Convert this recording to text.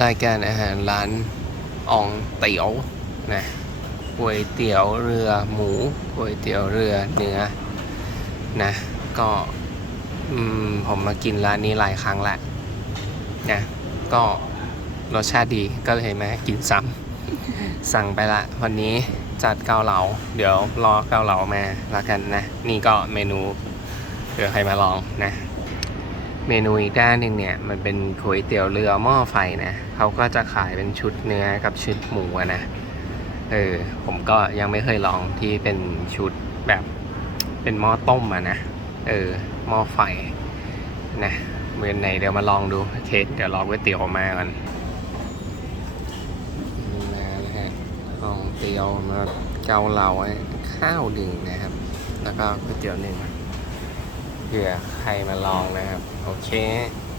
รายการอาหารร้านอ่องเตี๋ยวนะก๋วยเตี๋ยวเรือหมูก๋วยเตี๋ยวเรือเนื้อนะก็ผมมากินร้านนี้หลายครั้งละนะก็รสชาติดีก็เลยมากินซ้ำสั่งไปละ วันนี้จัดเกาเหลา เดี๋ยวรอเกาเหลามาแล้วกันนะ นี่ก็เมนูเผื่อใครมาลองนะ เมนูอีกด้านหนึ่งเนี่ยมันเป็นก๋วยเตี๋ยวเรือหม้อไฟนะเขาก็จะขายเป็นชุดเนื้อกับชุดหมูนะเออผมก็ยังไม่เคยลองที่เป็นชุดแบบเป็นหม้อต้มอะนะเออหม้อไฟนะเมื่อไหนเดี๋ยวมาลองดูโอเคเดี๋ยวรอก๋วยเตี๋ยวมากันมาแล้วฮะลองเตี๋ยวมาเกาเหลาข้าวหนึ่งนะครับ แล้วก็ก๋วยเตี๋ยวหนึ่ง ผื่อใครมาลองนะครับ โอเค